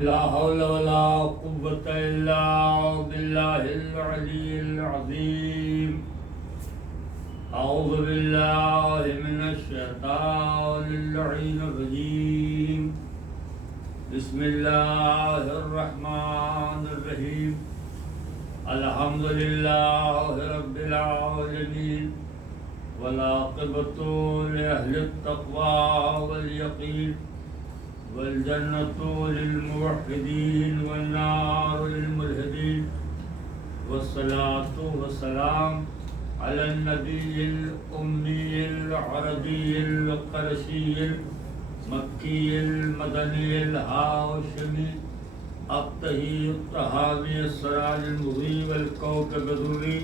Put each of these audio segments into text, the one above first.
لا حول ولا قوة إلا بالله العلي العظيم. أعوذ بالله من الشيطان اللعين الرجيم. بسم الله الرحمن الرحيم. الحمد لله رب العالمين، والعاقبة لأهل التقوى واليقين، والجنة للموحدين والنار للملحدين، والصلاة والسلام على النبي الأمي العربي القرشي المكي المدني الهاشمي الطهي الطهامي السراج المضيء والكوكب الدري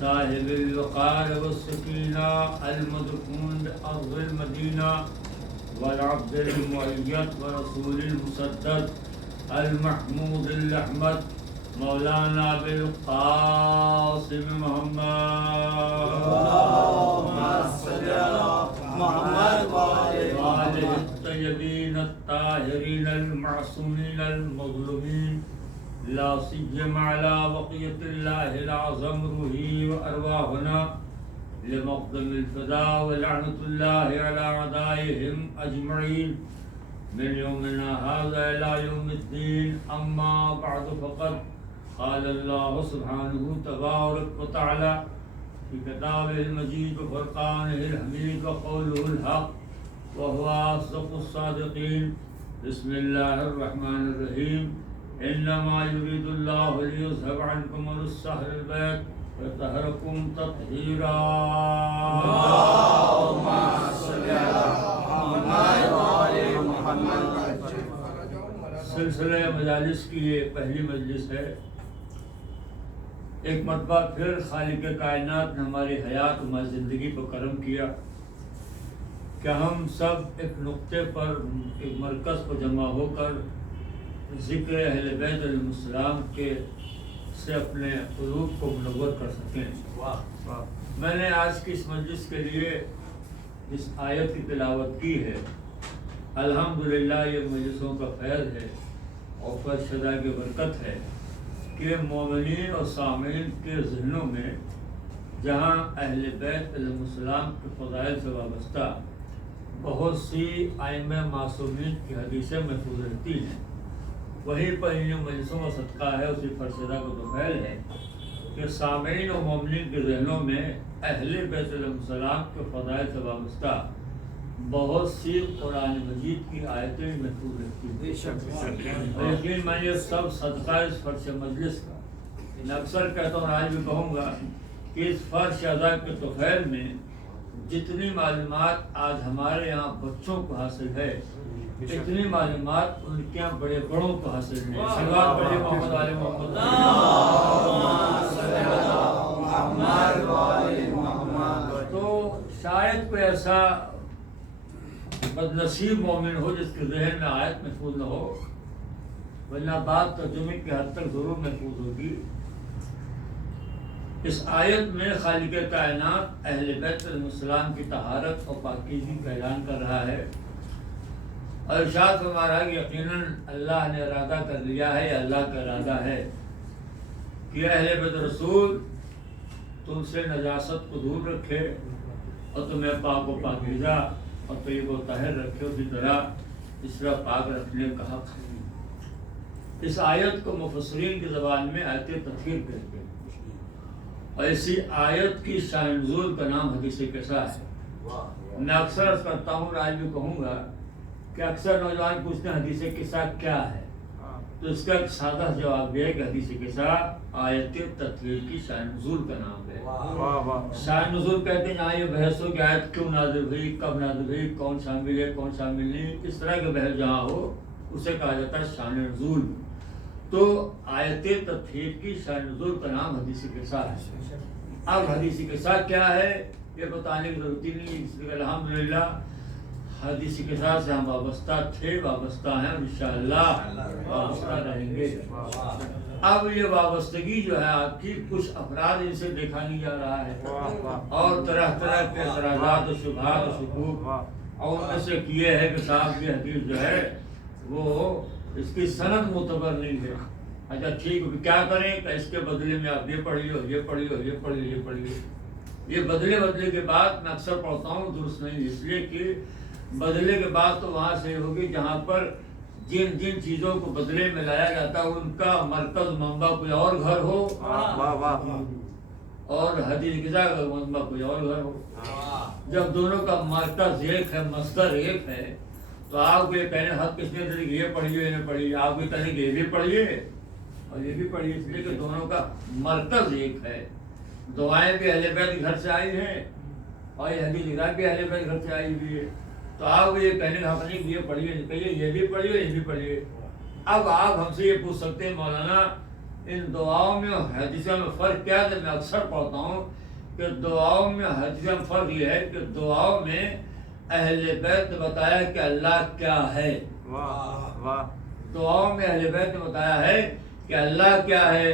صاحب الوقار والسكينة المدفون بأرض المدينة والعبد المؤيد ورسول المسدد المحمود الأحمد مولانا بالقاسم محمد اللهم صل على محمد وآله الطيبين الطاهرين المعصومين المظلومين، لا سيما على بقية الله الأعظم روحي وأرواحنا لمقدم الفداء ولعنة الله على أعدائهم أجمعين من يومنا هذا إلى يوم الدين. أما بعد فقد قال الله سبحانه تبارك وتعالى في كتابه المجيد وفرقانه الحميد وقوله الحق وهو أصدق الصادقين. بسم الله الرحمن الرحيم. إنما يريد الله ليذهب عنكم السحر البيت ويطهركم تطهيرا. اللهم صل على محمد وآل محمد. سلسلہ مجالس کی یہ پہلی مجلس ہے. ایک مرتبہ پھر خالق کائنات نے ہماری حیات و ہماری زندگی پر کرم کیا کہ ہم سب ایک نقطے پر ایک مرکز پر جمع ہو کر ذکر اہل بیت علیہ السلام کے سے اپنے قلوب کو منور کر سکیں. میں نے آج کی اس مجلس کے لیے اس آیت کی تلاوت کی ہے. الحمدللہ یہ مجلسوں کا فیض ہے اور فرشدہ کی برکت ہے کہ مومنین اور سامعین کے ذہنوں میں جہاں اہل بیت علیہ السلام کے فضائل سے وابستہ بہت سی ائمہ معصومین کی حدیثیں محفوظ رہتی ہیں، وہیں پر ان مجلسوں کا صدقہ ہے، اسی فرشدہ کو توفیل ہے کہ سامعین اور مومنین کے ذہنوں میں اہل بیت علیہ السلام کے فضائل سے وابستہ بہت سی قرآن مجید کی آیتیں محفوظ رہتی ہیں. لیکن میں یہ سب صدقہ اس فرش مجلس کا. میں اکثر کہتا ہوں، آج بھی کہوں گا کہ اس فرش ادا کے توفیل میں جتنی معلومات آج ہمارے یہاں بچوں کو حاصل ہے اتنی معلومات ان کے یہاں بڑے بڑوں کو حاصل ہے. سلوات پڑھیے محمد آل محمد. تو شاید کوئی ایسا بدنصیب مومن ہو جس کے ذہن میں آیت محفوظ نہ ہو، ورنہ بات ترجمے کی حد تک ضرور محفوظ ہوگی. اس آیت میں خالق کائنات اہل بیت علیہ السلام کی طہارت اور پاکیزگی کا اعلان کر رہا ہے اور ارشاد فرما رہا ہے کہ یقیناً اللہ نے ارادہ کر لیا ہے، یا اللہ کا ارادہ ہے کہ اہل بیت رسول تم سے نجاست کو دور رکھے اور تمہیں پاک و پاکیزہ اور طیب و طاہر رکھے. اسی طرح اس طرح پاک رکھنے کا حق ہے. اس آیت کو مفسرین کی زبان میں آیت تطہیر کہتے ہیں اور اسی آیت کی شان نزول کا نام حدیث قصہ ہے. میں اکثر عرض کرتا ہوں، آج بھی کہوں گا کہ اکثر نوجوان پوچھتے ہیں حدیث قصہ کیا ہے، تو اس کا ایک سادہ جواب یہ ہے کہ حدیث قصہ آیت تطہیر کی شان نزول کا نام ہے. شان نزول کہتے ہیں جہاں یہ بحث ہو کہ آیت کیوں نازل ہوئی، کب نازل ہوئی، کون شامل ہے کون شامل نہیں، اس طرح کے بحث جہاں ہو اسے کہا جاتا ہے شان نزول. تو آیت تطہیر کی شان نزول کا نام حدیث قصہ ہے. اب حدیث قصہ کیا ہے یہ بتانے کی ضرورت نہیں، اس لیے الحمدللہ حدیث قصہ سے ہم وابستہ تھے، وابستہ ہیں، انشاءاللہ وابستہ رہیں گے. اب یہ وابستگی جو ہے آپ کی کچھ افراد ان سے دیکھا نہیں جا رہا ہے اور طرح طرح کے اعتراضات و شبہات و شکوک اور ان میں سے کیے ہے کہ صاحب کی حدیث جو ہے وہ اس کی سند معتبر نہیں ہے. اچھا ٹھیک ہے کیا کریں کہ اس کے بدلے میں آپ یہ پڑھیے اور یہ پڑھیے اور یہ پڑھیے یہ پڑھیے. یہ بدلے کے بعد میں اکثر پڑھتا ہوں درست نہیں، اس لیے کہ بدلے کے بعد تو وہاں سے ہوگی جہاں پر جن جن چیزوں کو بدلے میں لایا جاتا ہے ان کا مرکز منبع کوئی اور گھر ہو اور حدیث غذا کا منبع کوئی اور گھر ہو. جب دونوں کا مرکز ایک ہے، مصدر ایک ہے، تو آپ کو یہ کہنے حق کس نے دے کہ یہ پڑھیے یہ پڑھیے، آپ کو کہنے کہ یہ بھی پڑھیے اور یہ بھی پڑھیے، اس لیے کہ دونوں کا مرکز ایک ہے. دعائیں بھی اہل بیت گھر سے آئی ہیں اور یہ حدیث غذا بھی اہل بیت گھر سے آئی ہوئی ہے. تو آپ کو یہ کہنے کا حق نہیں کہ یہ پڑھیے کہیے یہ بھی پڑھیے یہ بھی پڑھیے. اب آپ ہم سے یہ پوچھ سکتے ہیں مولانا ان دعاؤں میں اور حدیثوں میں فرق کیا ہے؟ میں اکثر پڑھتا ہوں کہ دعاؤں میں حدیثوں میں فرق یہ ہے کہ دعاؤں میں اہل بیت نے بتایا کہ اللہ کیا ہے. دعاؤں میں اہل بیت نے بتایا ہے کہ اللہ کیا ہے،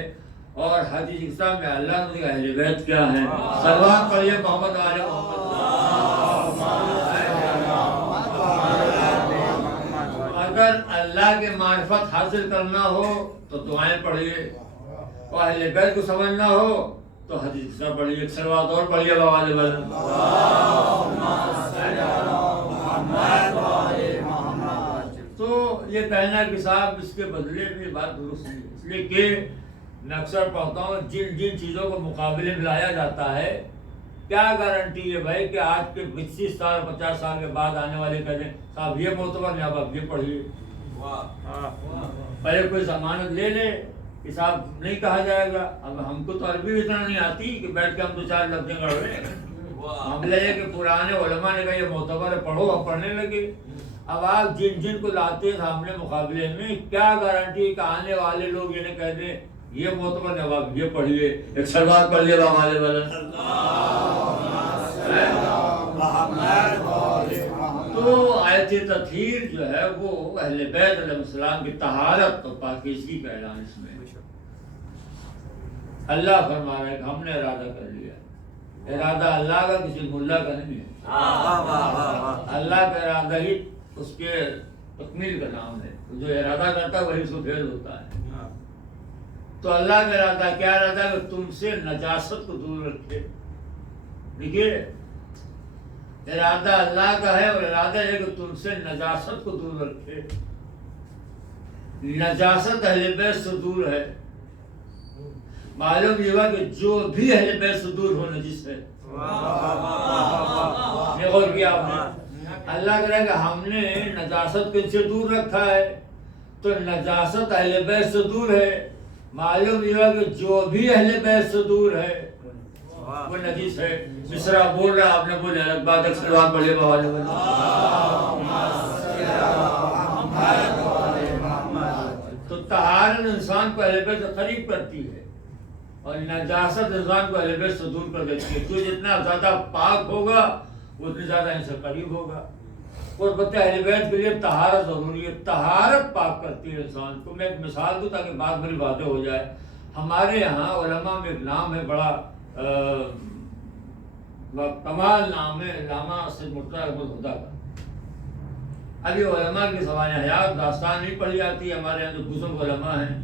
اور حدیث اسلام میں اللہ نے اہل بیت کیا ہے. صلوات پڑھیے محمد علیہ محمد. اگر اللہ کے معرفت حاصل کرنا ہو تو دعائیں پڑھیے، اور اہل بیت کو سمجھنا ہو تو حدیث اسلام پڑھیے. صلوات اور پڑھیے بابا علیہ وسلم. تو یہ کہنا کہ صاحب اس کے بدلے میں بات درست نہیں، اس لیے کہ میں اکثر پڑھتا ہوں جن جن چیزوں کو مقابلے میں لایا جاتا ہے کیا گارنٹی ہے بھائی کہ آج کے 25 سال 50 سال کے بعد آنے والے کہتے صاحب یہ معتبر نہیں، آپ یہ پڑھیے. پہلے کوئی ضمانت لے لے کہ صاحب نہیں کہا جائے گا. اب ہم کو تو عربی اتنا نہیں آتی کہ بیٹھ کے ہم 2-4 لفظیں گڑھ رہے ہیں. معاملہ یہ کہ پرانے علماء نے کہا یہ معتبر ہے پڑھو، ہم پڑھنے لگے. اب آپ جن جن کو لاتے ہیں سامنے مقابلے میں کیا گارنٹی کہ آنے والے لوگ یہ کہہ دیں یہ معتبر ہے آپ یہ پڑھیے. ایک صلوات پڑھ لیے ہمارے والے. تو آیت تطہیر جو ہے وہ اہل بیت علیہ السلام کی طہارت اور پاکیزگی کا اعلان اس میں. اللہ فرما رہا ہے کہ ہم نے ارادہ کر لیا. ارادہ اللہ کا کسی ملا کا نہیں ہے. اللہ کا ارادہ ہی اس کے تکمیل کا نام ہے. جو ارادہ کرتا ہے وہی اس کو فعل ہوتا ہے. تو اللہ کا ارادہ کیا ارادہ ہے کہ تم سے نجاست کو دور رکھے. دیکھیے ارادہ اللہ کا ہے اور ارادہ ہے کہ تم سے نجاست کو دور رکھے. نجاست اہل بیت سے دور ہے. معلوم یہ ہوا کہ جو بھی اہل بیت سے دور ہو نجس ہے. غور کیا آپ نے؟ اللہ کہہ رہا ہے کہ ہم نے نجاست کو ان سے دور رکھا ہے. تو نجاست اہل بیت سے دور ہے. معلوم یہ ہوا کہ جو بھی اہل بیت سے دور ہے وہ نجس ہے. مصرع بول رہا آپ نے بولے الگ بات. اکثر بات پڑھیے تو طہارت انسان کو اہل بیت سے قریب کرتی ہے اور نجاست انسان کو اہل بیت سے دور کر دیتی ہے. تو جتنا زیادہ پاک ہوگا اتنا زیادہ ان سے قریب ہوگا. اور بتا اہل بیت کے لیے طہارت ضروری ہے. طہارت پاک کرتی ہے انسان کو. میں ایک مثال دوں تاکہ بات بڑی واضح ہو جائے. ہمارے یہاں علماء میں ایک نام ہے بڑا کمال نام ہے علامہ سید مرتضیٰ احمد خدا کا. ابھی علماء کی سوانح حیات داستان نہیں پڑھی جاتی. ہمارے یہاں جو بزرگ علماء ہیں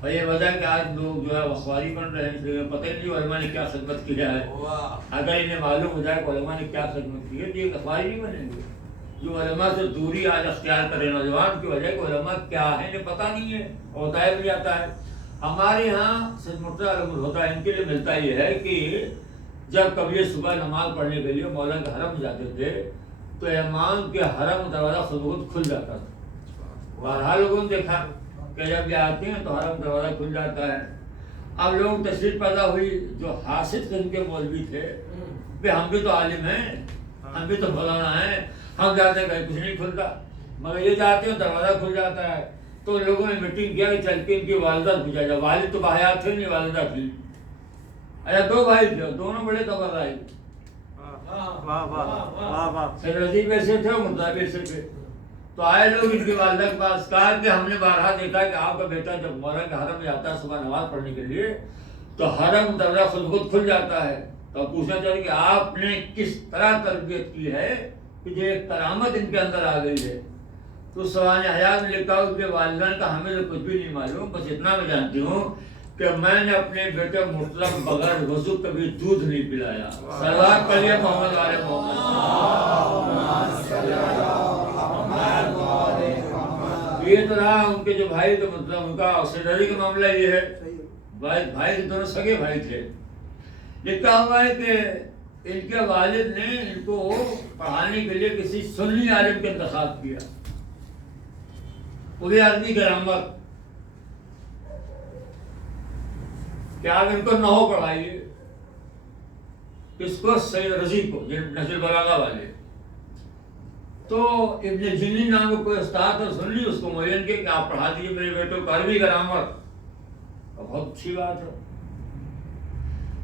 اور یہ وجہ کہ آج لوگ جو ہے اخباری بن رہے ہیں اس لیے پتہ ہی نہیں علماء نے کیا خدمت کیا ہے. اگر انہیں معلوم ہو جائے کہ علماء نے کیا خدمت کی ہے تو یہ اخباری نہیں بنیں گے. جو علماء سے دوری آج اختیار کرے نوجوان کی وجہ کہ علماء کیا ہے انہیں پتہ نہیں ہے اور بتایا بھی جاتا ہے. ہمارے یہاں سید مرتضیٰ احمد ہوتا ہے ان کے لیے ملتا یہ ہے کہ جب کبھی صبح نماز پڑھنے کے لیے مولانا کے حرم جاتے تھے تو امام کے حرم دروازہ خود بخود کھل جاتا تھا. بارہا لوگوں نے دیکھا کہ جب یہ آتے ہیں تو حرم دروازہ کھل جاتا ہے. اب لوگ تشریف پیدا ہوئی جو حاسد قسم کے مولوی تھے کہ ہم بھی تو عالم ہیں ہم بھی تو مولانا ہیں ہم جاتے ہیں کہیں کچھ نہیں کھلتا مگر یہ جاتے ہیں دروازہ کھل جاتا ہے. تو لوگوں نے میٹنگ کیا کہ چل کے ان کی والدہ پوچھا جائے. والد تو باحیات تھے نہیں والدہ تھی. اچھا 2 بھائی تھے دونوں بڑے تبرائے سید رضی ایسے تھے اور مرتضیٰ ایسے تھے. تو آئے لوگ ان کی والدہ کے پاس کہا کہ ہم نے بارہا دیکھا کہ آپ کا بیٹا جب مولانا کے حرم میں جاتا ہے صبح نماز پڑھنے کے لیے تو حرم دروازہ خود بخود کھل جاتا ہے. تو پوچھنا چاہیے کہ آپ نے کس طرح تربیت کی ہے کہ جو ایک کرامت ان کے اندر آ گئی ہے. تو سوانح حیات میں لکھا ہو کہ والدین کا ہمیں تو کچھ بھی نہیں معلوم، بس اتنا میں جانتی ہوں کہ میں نے اپنے بیٹے مطلق بغیر وضو کبھی دودھ نہیں پلایا۔ سلوات پڑھیے محمد والے محمد۔ یہ تو رہا ان کے جو بھائی تو مطلب ان کا سیدری کا معاملہ یہ ہے، بھائی دونوں سگے بھائی تھے۔ لکھا ہوا ہے کہ ان کے والد نے ان کو پڑھانے کے لیے کسی سنی عالم کا انتخاب کیا، پوری عربی گرامر، کہ آپ ان کو نحو پڑھائیے۔ کس کو؟ سید رضی کو، نہج البلاغہ والے۔ تو ابن جنی نام کا کوئی استاد اور سن لی، اس کو معین کیا کہ آپ پڑھا دیجیے میرے بیٹے کو عربی گرامر۔ بہت اچھی بات ہے۔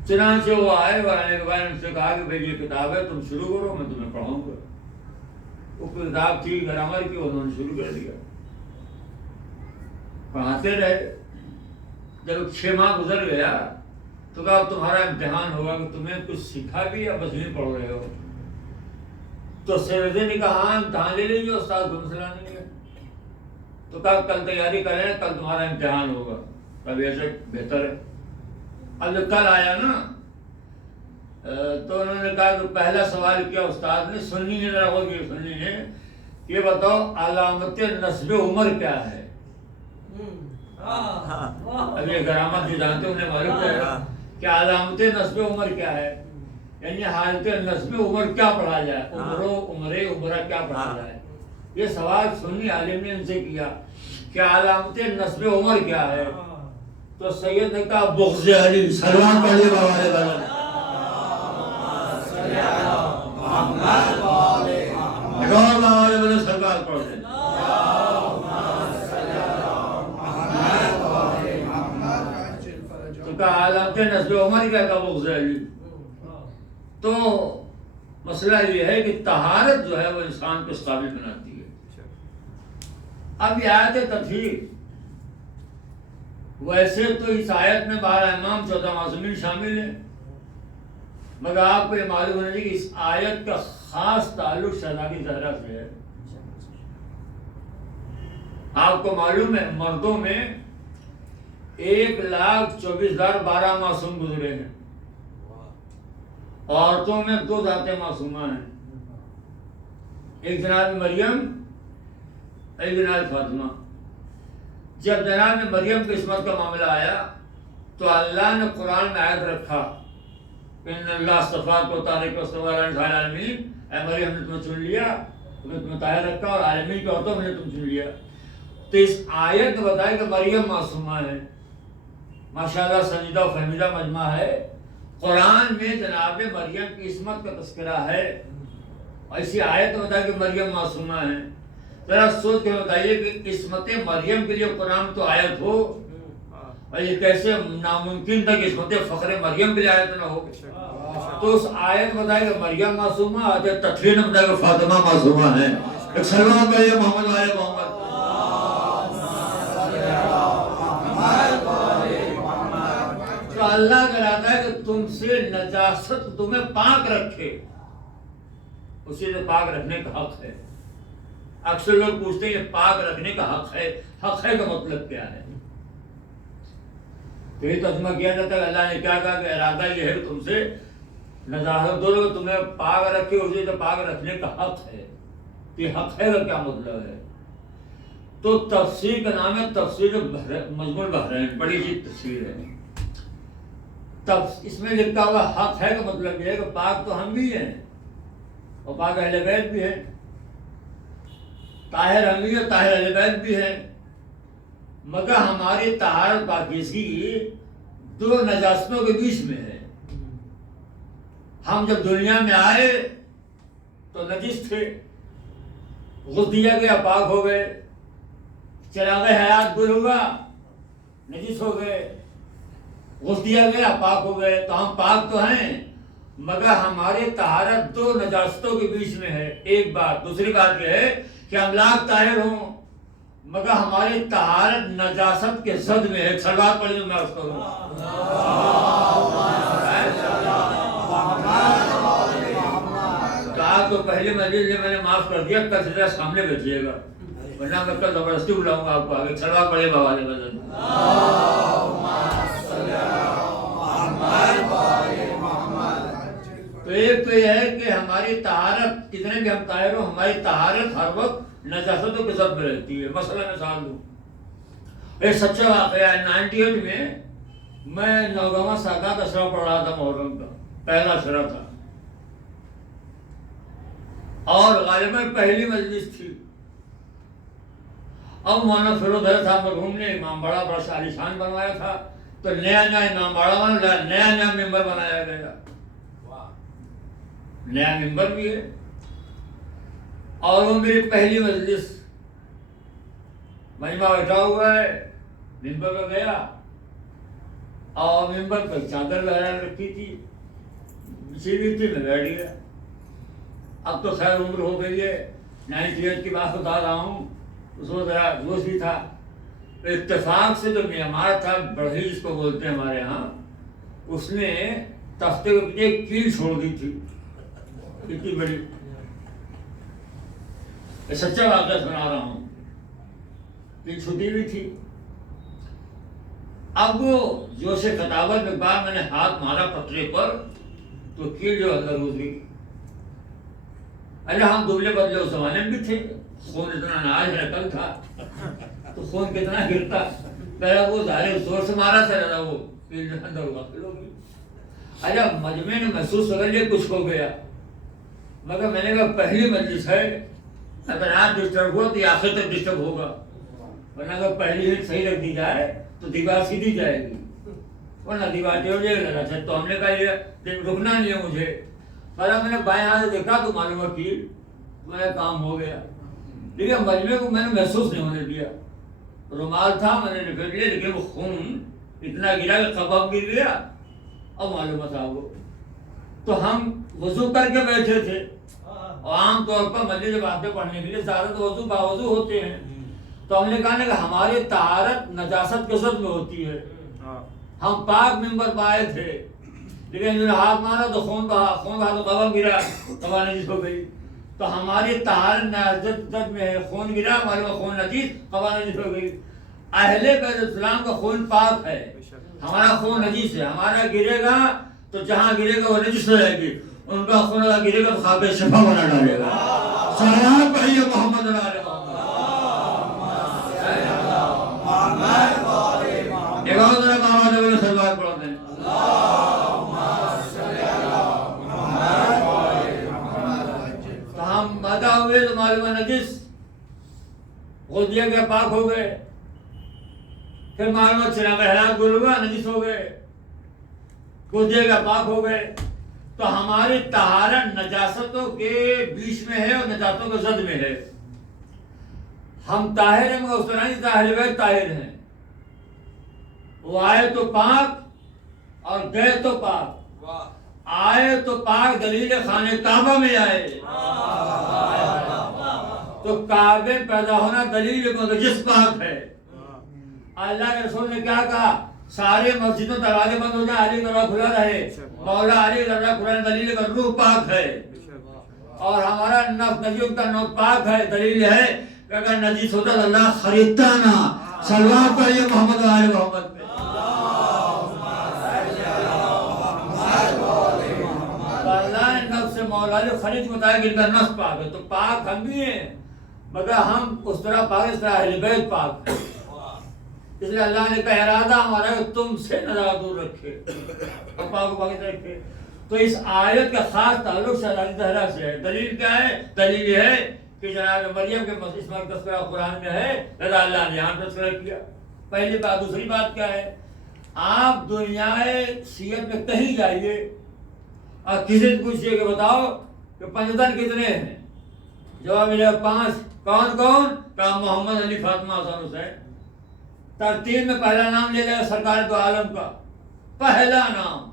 چنانچہ وہ آئے اور آنے کے بعد ان سے کہا کہ بھائی یہ کتاب ہے، تم شروع کرو، میں تمہیں پڑھاؤں گا۔ وہ کتاب تھی گرامر کی، انہوں نے شروع کر دیا، پڑھاتے رہے۔ جب 6 ماہ گزر گیا تو کہا اب تمہارا امتحان ہوگا کہ تمہیں کچھ سیکھا بھی یا بس نہیں پڑھ رہے ہو۔ تو سیدی نے کہا ہاں امتحان لے لیجیے، استاد کو مسئلہ نہیں ہے۔ تو کہا کل تیاری کریں، کل تمہارا امتحان ہوگا۔ اب ایسے بہتر ہے۔ اب جب کل آیا نا تو انہوں نے کہا کہ پہلا سوال کیا استاد نے، سنی نے رہو گی، سنی نے یہ بتاؤ علامت نسب عمر کیا ہے؟ اب یہ گرامر جو جانتے ہیں انہیں معلوم ہے کہ علامت نسب عمر کیا ہے، یعنی حالت نسب عمر کیا پڑھا جائے، عمرہ کیا پڑھا جائے۔ یہ سوال سنی عالم نے ان سے کیا کہ علامت نسب عمر کیا ہے؟ تو سید نے کہا بغض علی۔ سلام پڑھیے بابا بلند۔ سرکار پڑھ دیں۔ تو کہا علامت نسب عمر کیا؟ کہا بغض علی۔ تو مسئلہ یہ ہے کہ طہارت جو ہے وہ انسان کو اس قابل بناتی ہے۔ اب یہ آیت تطہیر، ویسے تو اس آیت میں 12 امام 14 معصومین شامل ہیں، مگر آپ کو یہ معلوم ہونا چاہیے کہ اس آیت کا خاص تعلق شہزادی زہرا سے ہے۔ آپ کو معلوم ہے مردوں میں 1,24,012 معصوم گزرے ہیں، عورتوں میں 2 ذاتیں معصومہ ہیں، ایک جناب مریم، ایک جناب فاطمہ۔ جب جناب مریم کی عصمت کا معاملہ آیا تو اللہ نے قرآن میں آیت رکھا ان اللہ اصطفاک و طارق و استوى علی نساء العالمین، اے مریم ہم نے تمہیں چن لیا، تمہیں طاہر رکھا اور عالمین کی عورتوں میں نے تم چن لیا۔ تو اس آیت نے بتایا کہ مریم معصومہ ہے۔ ماشاءاللہ سنجیدہ و فہمیدہ مجمع ہے۔ قرآن میں جناب مریم کی عصمت کا تذکرہ ہے اور اسی آیت نے بتایا کہ مریم معصومہ ہے۔ ذرا سوچ کے بتائیے کہ عصمت مریم کے لیے قرآن تو آیت ہو، اور یہ کیسے ناممکن تھا کہ عصمت فخر مریم کے لیے آیت نہ ہو۔ تو اس آیت بتایا کہ مریم معصومہ، آیت تطہیر نے بتایا کہ فاطمہ معصومہ ہے۔ ایک سلام کہیے محمد والے محمد۔ تو اللہ کہتا ہے کہ تم سے نجاست تمہیں پاک رکھے، اسی سے پاک رکھنے کا حق ہے۔ اکثر لوگ پوچھتے ہیں یہ پاک رکھنے کا حق ہے، حق ہے کا مطلب کیا ہے؟ تو یہ ترجمہ کیا جاتا ہے اللہ نے کیا کہا کہ ارادہ یہ ہے کہ تم سے نجاست دو، تمہیں پاک رکھے، اسی سے پاک رکھنے کا حق ہے۔ تو یہ حق ہے کا کیا مطلب ہے؟ تو تفسیر کا نام ہے تفسیر مجموع البحرین، بڑی سی تفسیر ہے۔ اس میں لکھا ہوا حق ہے کا مطلب یہ ہے کہ پاک تو ہم بھی ہیں اور پاک اہل بیت بھی ہیں، طاہر ہم بھی ہیں، طاہر اہل بیت بھی ہیں، مگر ہماری طہارت پاکیزگی 2 نجاستوں کے بیچ میں ہے۔ ہم جب دنیا میں آئے تو نجس تھے، غسل دیا گیا پاک ہو گئے، چراغ حیات گل ہوا نجس ہو گئے، غسل دیا گیا پاک ہو گئے۔ تو ہم پاک تو ہیں مگر ہماری طہارت 2 نجاستوں کے بیچ میں ہے، ایک بات۔ دوسری بات یہ ہے کہ املاک طاہر ہوں مگر ہماری طہارت نجاست کے زد میں ہے۔ سلوات پڑھ لوں میں اس کو۔ تو آپ کو پہلے مجلس میں نے معاف کر دیا، کل سے سامنے بیٹھیے گا۔ ورنہ میں کل زبردستی بلاؤں گا آپ کو آگے چلوا پڑے بابا نے بدل. تو ایک تو یہ ہے کہ ہماری طہارت کتنے بھی ہم طاہر ہوں ہماری طہارت ہر وقت نجاستوں کے ساتھ میں رہتی ہے. مثلا مثال دوں ایک سچا واقعہ ہے. 98 میں نوگواں ساکات اشرا پڑھ رہا تھا محرم کا پہلا اشرا تھا اور غالباً پہلی مجلس تھی. اب مولانا فیروز حضرت صاحب مرحوم نے امام باڑہ بڑا شالیشان بنوایا تھا تو نیا امام باڑہ بنا نیا ممبر بنایا گیا. نیا ممبر بھی ہے اور وہ میری پہلی مجلس مجمع بیٹھا ہوا ہے. ممبر پہ گیا اور ممبر پر چادر وغیرہ رکھی تھی بچھی ہوئی تھی. میں بیٹھ گیا. اب تو خیر عمر ہو گئی ہے. 98 کی بات بتا رہا ہوں. اس وقت ذرا جوش بھی تھا. اتفاق سے جو معمار تھا بڑھئی جس کو بولتے ہیں ہمارے ہاں اس نے تختے کے پیچھے ایک کیل چھوڑ دی تھی اتنی بڑی. سچا واقعہ سنا رہا ہوں. کیل چھوٹی ہوئی تھی. اب وہ جوش خطابت میں بعد میں نے ہاتھ مارا پتھرے پر تو کیل جو اندر اتری. ارے ہم دبلے بدلے اس زمانے میں بھی تھے. خون اتنا ناز نکل تھا تو خون کتنا گرتا. پہلے وہ ظاہر زور سے مارا تھا زیادہ وہ کیل اندر داخل ہو گئی. ارے مجمع نے محسوس کر لیا کچھ ہو گیا. مگر میں نے کہا پہلی مجلس ہے اگر آپ ڈسٹرب ہوا تو یہ آخر تک ڈسٹرب ہوگا ورنہ اگر پہلی ہٹ صحیح رکھ دی جائے تو دیوار سیدھی جائے گی ورنہ دیوار ٹیڑھ جائے گا. اچھا تو ہم نے کہا یہ رکنا نہیں ہے مجھے. پر میں نے بائیں ہاتھ سے دیکھا تو معلوم ہے کیل میرا کام ہو گیا. لیکن مجمع کو میں نے محسوس نہیں ہونے دیا. رومال تھا میں نے لپیٹ لیا لیکن وہ خون اتنا گرا کہ خباب گر گیا. اب معلوم تھا وہ تو ہم وضو کر کے بیٹھے تھے اور عام طور پر مسجد جب آتے پڑھنے کے لیے زیادہ تو وضو باوضو ہوتے ہیں. تو ہم نے کہا کہ ہماری طہارت نجاست کے ساتھ میں ہوتی ہے. ہم پاک ممبر پہ آئے تھے لیکن جو ہاتھ مارا تو خون بہا تو قبا گرا قبا نجیس ہو گئی. تو ہماری طہارت نجاست میں ہے. خون گرا ہمارے خون نجیس قبا نجیس ہو گئی. اہل بیت اسلام کا خون پاک ہے ہمارا خون نجیس ہے. ہمارا گرے گا تو جہاں گرے گا وہ نجیس ہو جائے گی. ان کا خون اگر گرے گا تو خاک شفا بنا ڈالے گا. صلوات پڑھیے محمد علیہ ہوئے تو معلوم نجس غدیہ کے پاک ہو گئے. پھر معلوم چراغ حیات گل ہوا نجس ہو گئے غدیہ کے پاک ہو گئے. تو ہماری طہارت نجاستوں کے بیچ میں ہے اور نجاستوں کے زد میں ہے. ہم طاہر ہیں مگر اس طرح نہیں اہل بیت طاہر ہیں. وہ آئے تو پاک اور گئے تو پاک. آئے تو پاک دلیل خانہ کعبہ میں آئے تو کعبے پیدا ہونا دلیل نجس پاک ہے. اللہ کے رسول نے کیا کہا سارے مسجدوں دروازے بند ہو جائے علی دروازہ کھلا رہے. مولا علی دروازہ کھلا دلیل کا روح پاک ہے اور ہمارا نفس نجیب کا نفس پاک ہے. دلیل ہے کہ اگر نجیس ہوتا تو اللہ خریدتا نہ. صلوات پڑھیے محمد آل محمد پہ. مولا علی خرید بتایا کہ ان کا نفس پاک ہے. تو پاک ہم بھی ہیں مگر ہم اس طرح پاک اس طرح اہل بیت پاک ہیں. اس لیے اللہ نے کہا ارادہ ہمارا ہے تم سے نظر دور رکھے اور پاک پاک رکھے. تو اس آیت کا خاص تعلق شہزادی زہرا سے ہے. دلیل کیا ہے؟ دلیل یہ ہے کہ جناب مریم کے اس میں تذکرہ قرآن میں ہے رضا اللہ نے یہاں تذکرہ کیا. پہلی بات. دوسری بات کیا ہے؟ آپ دنیا سیرت میں کہیں جائیے اور کسی سے پوچھئے کہ بتاؤ کہ پنجتن کتنے ہیں؟ جواب ملے 5. کون کون؟ کہا محمد علی فاطمہ حسن حسین. ترتیب میں پہلا نام لے لیا سرکار دو عالم کا پہلا نام.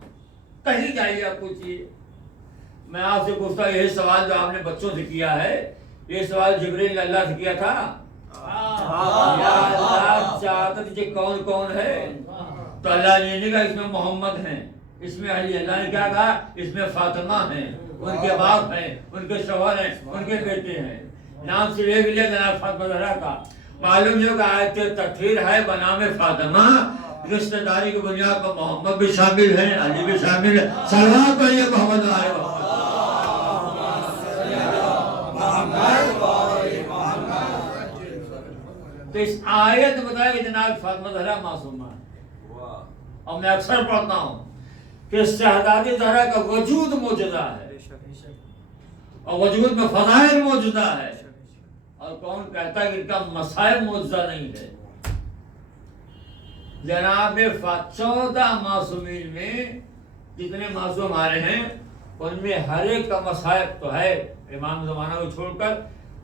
کہیں جائیے آپ پوچھئے. میں آپ سے پوچھتا ہوں یہی سوال جو آپ نے بچوں سے کیا ہے یہ سوال جبریل نے اللہ سے کیا تھا یا اللہ چاہتا تجھے کون کون ہے؟ تو اللہ نے نہیں کہا اس میں محمد ہیں اس میں علی. اللہ نے کیا کہا اس میں فاطمہ ہیں ان کے باپ ہیں ان کے شوہر ہیں ان کے بیٹے ہیں. نام سے لے لیا جناب فاطمہ زہرا کا، معلوم جو کہ آیت تطہیر ہے بنام فاطمہ، رشتہ داری کی بنیاد پر محمد بھی شامل ہیں، علی بھی شامل ہے، صلوات پڑھیے محمد علیہ وسلم۔ تو اس آیت بتایا کہ جناب فاطمہ زہرا معصومہ ہے، اور میں اکثر پڑھتا ہوں کہ شہزادی زہرا کا وجود معجزہ ہے، اور وجود میں فضائل موجودہ ہے، اور کون کہتا ہے کہ ان کا مصائب معجزہ نہیں ہے؟ جناب 14 معصومین میں جتنے معصوم آ رہے ہیں ان میں ہر ایک کا مصائب تو ہے امام زمانہ کو چھوڑ کر،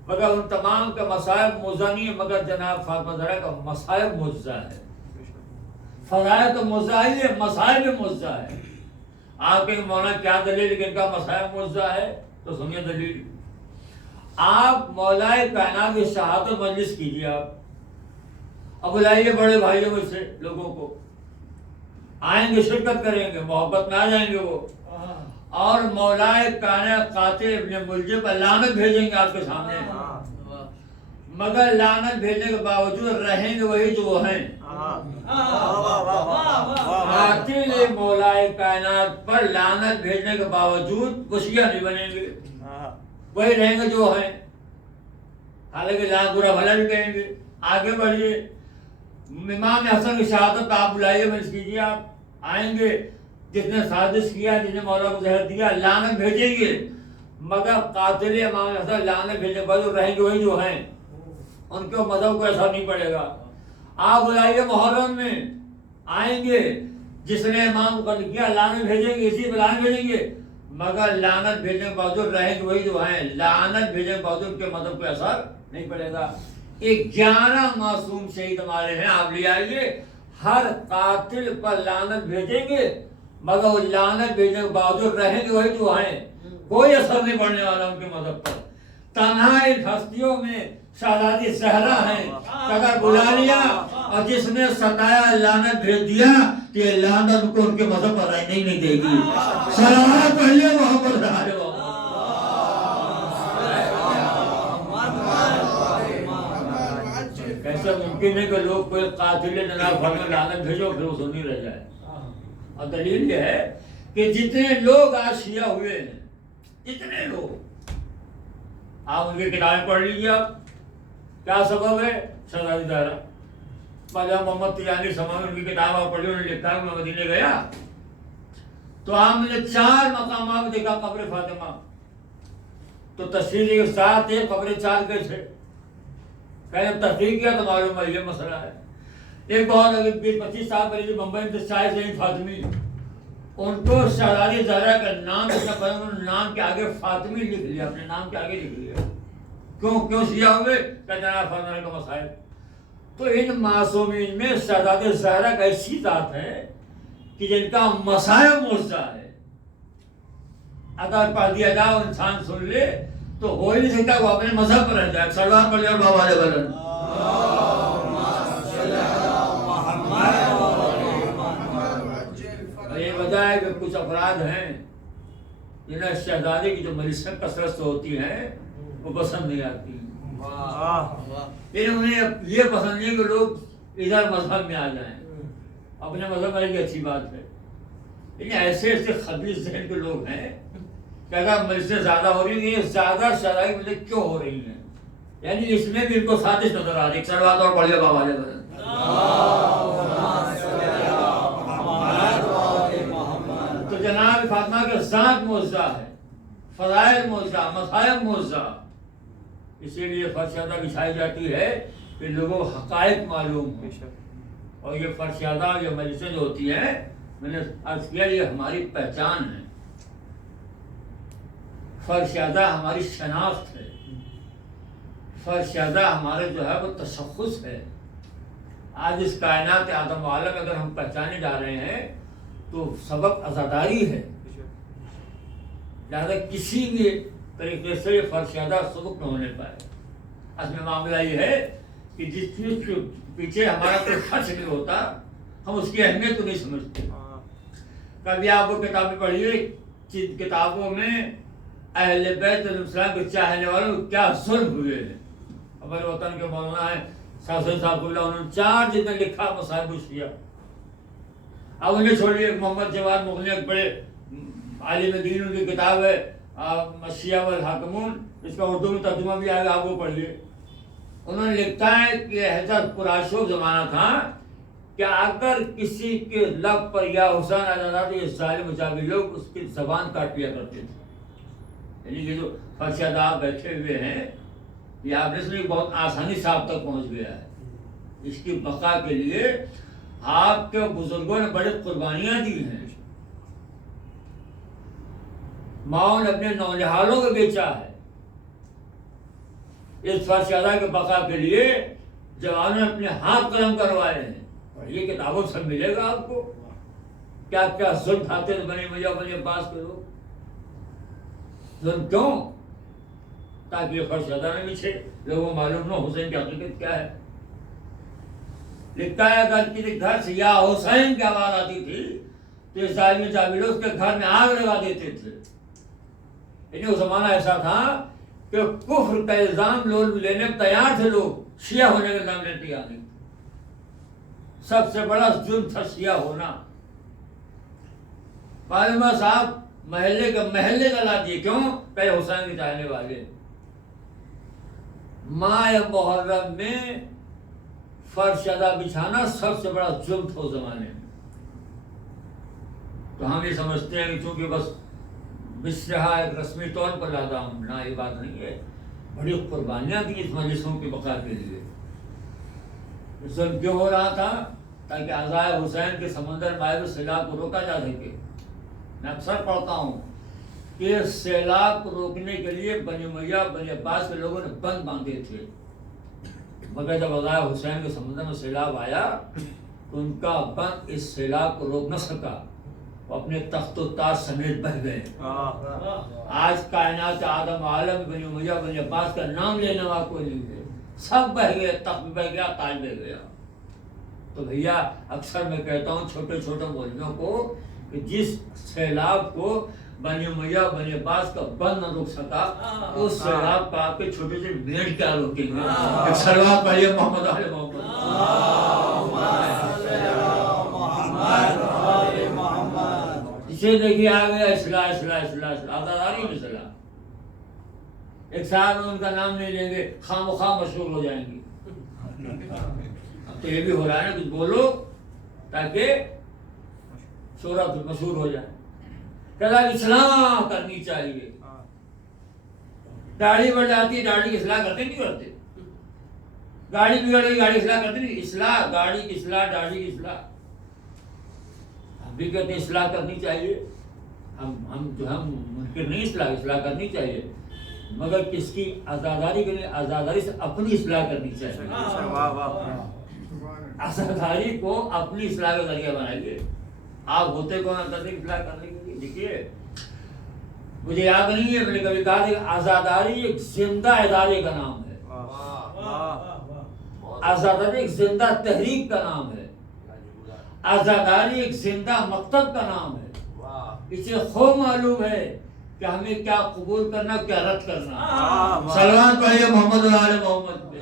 مگر ان تمام کا مصائب معجزہ نہیں ہے، مگر جناب فاطمہ زہرا کا مصائب معجزہ ہے۔ فضائل تو معجزہ ہی ہے، مصائب معجزہ ہے۔ آپ کے مولانا کیا دلیل کہ ان کا مصائب معجزہ ہے؟ تو سنیے دلیل۔ آپ مولائے کائنات کی شہادت مجلس کیجیے، آپ اب بلائیے بڑے بھائیوں میں سے لوگوں کو، آئیں گے شرکت کریں گے، محبت میں آ جائیں گے وہ، اور مولائے کائنات قاتل ابن ملجم پر لعنت بھیجیں گے آپ کے سامنے، مگر لعنت بھیجنے کے باوجود رہیں گے وہی جو وہ ہیں۔ قاتل مولائے کائنات پر لعنت بھیجنے کے باوجود وشیہ نہیں بنیں گے، وہی رہیں گے جو ہیں، حالانکہ لعنت برا بھلا بھی کہیں گے۔ آگے بڑھیے، امام حسن کی شہادت آپ بلائیے، مجلس کیجیے، آپ آئیں گے، جس نے سازش کیا، جس نے مولا کو زہر دیا، لعنت بھیجیں گے، مگر قاتل امام حسن لعنت بھیجنے پر رہیں گے وہی جو ہیں، ان کے مذہب کو ایسا نہیں پڑے گا۔ آپ بلائیے محرم میں، آئیں گے، جس نے امام کو قتل کیا لعنت بھیجیں گے، اسی پہ لعنت بھیجیں گے، مگر لعنت بھیجنے کے باوجود رہیں گے وہی جو ہیں، لعنت بھیجنے کے باوجود ان کے مذہب کو اثر نہیں پڑے گا۔ 11 معصوم شہید ہمارے ہیں، آپ لے آئیے، ہر قاتل پر لعنت بھیجیں گے، مگر وہ لعنت بھیجنے کے باوجود رہیں گے وہی جو ہیں، کوئی اثر نہیں پڑنے والا ان کے مذہب پر۔ تنہا ان ہستیوں میں شہزادی زہرا ہیں، اگر بلا لیا اور جس نے ستایا لعنت بھیج دیا کہ یہ لعنت ان کو ان کے مذہب پر رہنے نہیں دے گی۔ صلوات پڑھیے محمد علیہ وسلم۔ کیسے ممکن ہے کہ لوگ کوئی قاتل جناب فرمان لعنت بھیجو پھر وہ سنی رہ جائے؟ اور دلیل یہ ہے کہ جتنے لوگ آج شیعہ ہوئے ہیں، جتنے لوگ، آپ ان کی کتابیں پڑھ لیجیے، آپ کیا سبب ہے؟ شہزادی زہرا، خواجہ محمد تیجانی سماوی ان کی کتاب آپ پڑھی، انہوں نے لکھا ہے میں مدینے گیا تو آپ نے 4 مقامات دیکھا قبر فاطمہ، تو تصویر کے ساتھ ایک قبر 4 کے تھے، پہلے تحقیق کیا تو معلوم ہے یہ مسئلہ ہے۔ ایک بہت 25 سال پہلے بمبئی میں شاہ زین فاطمی، ان کو شہزادی زہرا کا نام اتنا پسند، انہوں نے نام کے آگے فاطمی لکھ لیا، اپنے نام کے آگے لکھ لیا۔ کیوں شیعہ ہوئے؟ کہ جناب فاطمہ کا مسائل۔ تو ان معصومین میں شہزادی زہرا کا ایسی ذات ہے کہ جن کا مسائل معجزہ ہے، اگر پڑھ دیا جائے اور انسان سن لے تو ہو ہی نہیں سکتا وہ اپنے مذہب پر رہ جائے۔ سلوات پڑھ لیا بابا علیہ وسلم۔ یہ وجہ ہے کہ کچھ افراد ہیں جنہیں شہزادی کی جو مجلسیں کثرت سے ہوتی ہیں وہ پسند نہیں آتی، لیکن انہیں یہ پسند نہیں کہ لوگ ادھر مذہب میں آ جائیں، اپنے مذہب میں اچھی بات ہے، لیکن ایسے خبیث ذہن کے لوگ ہیں کہ اگر مجلسیں زیادہ ہو رہی ہیں، یہ زیادہ شہزادی مجلسیں کیوں ہو رہی ہیں، یعنی اس میں بھی ان کو سازش نظر آ رہی ہے۔ سلوات اور پڑھ لیا بابا علیہ وسلم۔ تو جناب فاطمہ کے ذات معجزہ ہے، فضائل معجزہ، مصائب معجزہ، اسی لیے فرشادہ بچھائی جاتی ہے کہ لوگوں کو حقائق معلوم ہو، اور یہ فرشادہ جو مجلسیں جو ہوتی ہیں، میں نے عرض کیا یہ ہماری پہچان ہے، فرشادہ ہماری شناخت ہے، فرشادہ ہمارے جو ہے وہ تشخص ہے۔ آج اس کائنات آدم و عالم اگر ہم پہچانے جا رہے ہیں تو سبب عزاداری ہے، لہذا کسی بھی طریقے سے فرشادہ سبق نہ ہونے پائے۔ اصل میں معاملہ یہ ہے کہ جس چیز کے پیچھے ہمارا کوئی خرچ نہیں ہوتا ہم اس کی اہمیت کو نہیں سمجھتے۔ کبھی آپ وہ کتابیں پڑھیے جن کتابوں میں اہل بیت علیہ السلام کے چاہنے والوں کو کیا ظلم ہوئے ہیں. ہمارے وطن کے مولانا ہیں ساسن صاحب اللہ، انہوں نے 4 جلد لکھا مصائب الشیعہ. اب انہیں چھوڑیے. محمد جواد مغنی ایک بڑے عالم دین، ان کی کتاب ہے الشیعہ والحاکمون، اس کا اردو میں ترجمہ بھی آئے گا، آپ وہ پڑھیے. انہوں نے لکھا ہے کہ حضرت پراشوب زمانہ تھا کہ اگر کسی کے لب پر یا حسین آ جاتا تو یہ ظالم مجابی لوگ اس کی زبان کاٹ لیا کرتے تھے. یعنی کہ جو فرشادہ بیٹھے ہوئے ہیں، یہ آپ نے سنی بہت آسانی سے آپ تک پہنچ گیا ہے. اس کی بقا کے لیے آپ کے بزرگوں نے بڑی قربانیاں دی ہیں. ماؤں نے اپنے نونہالوں کو بیچا ہے اس فرشادہ کے بقا کے لیے. جوانوں نے اپنے ہاتھ قلم کروائے ہیں. یہ کتابوں سے ملے گا آپ کو کیا کیا ظلم کھاتے تھے بنی میاں بنی عباس کے لوگ. ظلم کیوں؟ تاکہ یہ فرشادہ نہ بچھے، لوگوں کو معلوم نہ حسین کی حقیقت کیا ہے. لکھتا ہے اگر کسی گھر سے یا حسین کی آواز آتی تھی تو یہ ظالم جابر اس کے گھر میں آگ لگا دیتے تھے. یعنی وہ زمانہ ایسا تھا کہ کفر کا الزام لوگ لینے تیار تھے. لوگ شیعہ ہونے کا الزام لینے تیار نہیں. سب سے بڑا ظلم تھا شیعہ ہونا. معلومہ صاحب محلے کا لا دیے. کیوں؟ کہ حسین کے چاہنے والے. ماہ محرم میں فرشادہ بچھانا سب سے بڑا ظلم تھا اس زمانے میں. تو ہم یہ سمجھتے ہیں کہ چونکہ بس بچ رہا ایک رسمی طور پر لاتا ہوں، نہ یہ بات نہیں ہے. بڑی قربانیاں دی اس مجلسوں کی بقا کے لیے. ظلم کیوں ہو رہا تھا؟ تاکہ عزائے حسین کے سمندر مائع سیلاب کو روکا جا سکے. میں اکثر پڑھتا ہوں کہ سیلاب کو روکنے کے لیے بنی امیہ بنی عباس کے لوگوں نے بند باندھے تھے، مگر جب عزائے حسین کے سمندر میں سیلاب آیا تو ان کا بند اس سیلاب کو روک نہ سکا. وہ اپنے تخت و تاج سمیت بہ گئے. آج کائنات عالم عالم بنی امیہ بنی عباس کا نام لینے والا کوئی نہیں ہے. سب بہ گئے، تخت بھی بہ گیا، تاج بہ گیا. تو بھیا اکثر میں کہتا ہوں چھوٹے چھوٹے مولویوں کو کہ جس سیلاب کو بنی امیہ بنی عباس کا بند نہ روک سکا اس سیلاب کا آپ کے چھوٹے سے بھیڑ کیا روکیں گے. ایک صلوات پڑھیے محمد علی محمد. اسے دیکھیے آ گیا اصلاح اصلاح اصلاح اصلاح آزاداری میں اصلاح. ایک صاحب ان کا نام نہیں لیں گے خام و خواہ مشہور ہو جائیں گے. اب تو یہ بھی ہو رہا ہے نا کچھ بولو تاکہ شہرت مشہور ہو جائے. کہتا ہے اصلاح کرنی چاہیے. داڑھی بڑھ جاتی ہے، داڑھی کی اصلاح کرتے نہیں کرتے. گاڑی بگڑ گئی، گاڑی اصلاح کرتے نہیں. اصلاح، گاڑی کی اصلاح، داڑھی کی اصلاح. ہم بھی کہتے ہیں اصلاح کرنی چاہیے. ہم منکر نہیں، اصلاح کرنی چاہیے، مگر کس کی؟ آزاداری کے لیے. آزاداری سے اپنی اصلاح کرنی چاہیے. آزاداری کو اپنی اصلاح کا ذریعہ بنائیے. آپ ہوتے کون آزادی کی اصلاح کرنے کے لیے؟ دیکھیے مجھے یاد نہیں ہے، میں نے کبھی کہا کہ آزاداری ایک زندہ ادارے کا نام ہے. آزاداری ایک زندہ تحریک کا نام ہے. آزاداری ایک زندہ مکتب کا نام ہے. اسے خوب معلوم ہے کہ ہمیں کیا قبول کرنا، کیا رد کرنا. صلوات پڑھیے محمد علی محمد پہ.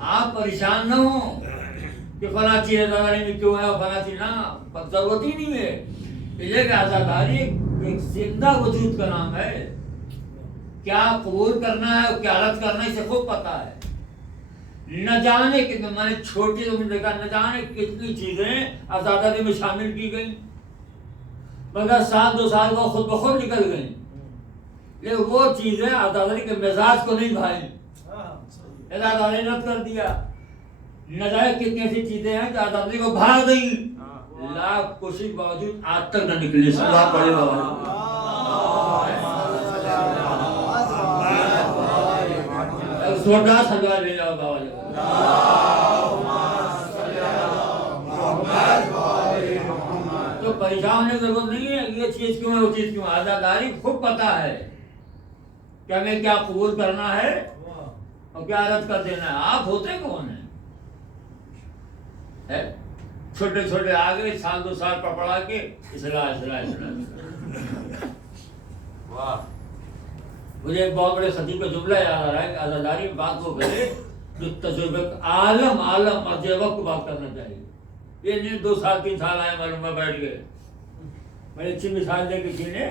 آپ پریشان نہ ہوں کہ فلاں چیز آزاداری میں کیوں ہے اور فلاں چیز نہ، ضرورت ہی نہیں ہے. یہ کہ آزاداری ایک زندہ وجود کا نام ہے. کیا قبول کرنا ہے اور کیا رد کرنا ہے اسے خوب پتا ہے. نہ جانے کہ میں نے چھوٹی عمر میں دیکھا، نہ جانے کتنی چیزیں آزاداری میں شامل کی گئیں، مگر سال 2 سال کو خود بخود نکل گئیں. لیکن وہ چیزیں آزاداری کے مزاج کو نہیں بھائیں، آزاداری رد کر دیا. نہ جائے کتنی ایسی چیزیں ہیں جو آزاداری کو بھاگ گئی، لاکھ کوشش کے باوجود آج تک نہ نکلی. صلوات پڑھے بابا. زوردار صلوات لے جاؤ بابا جی. تو پریشان ہونے کی ضرورت نہیں ہے یہ چیز کیوں ہے وہ چیز کیوں. آزاداری خوب پتا ہے کہ ہمیں کیا قبول کرنا ہے اور کیا رد کر دینا ہے. آپ ہوتے کون ہیں؟ چھوٹے چھوٹے آ گئے، سال 2 سال پڑھا کے اصلاح۔ مجھے ایک بہت بڑے خطیب کا جملہ یاد آ رہا ہے کہ عزاداری میں بات وہ کرے جو تجربے عالم عجیبہ کو بات کرنا چاہیے۔ یہ نہیں 2 سال 3 سال آئے معلوم میں بیٹھ گئے۔ میں نے اچھی مثال دے کے چینے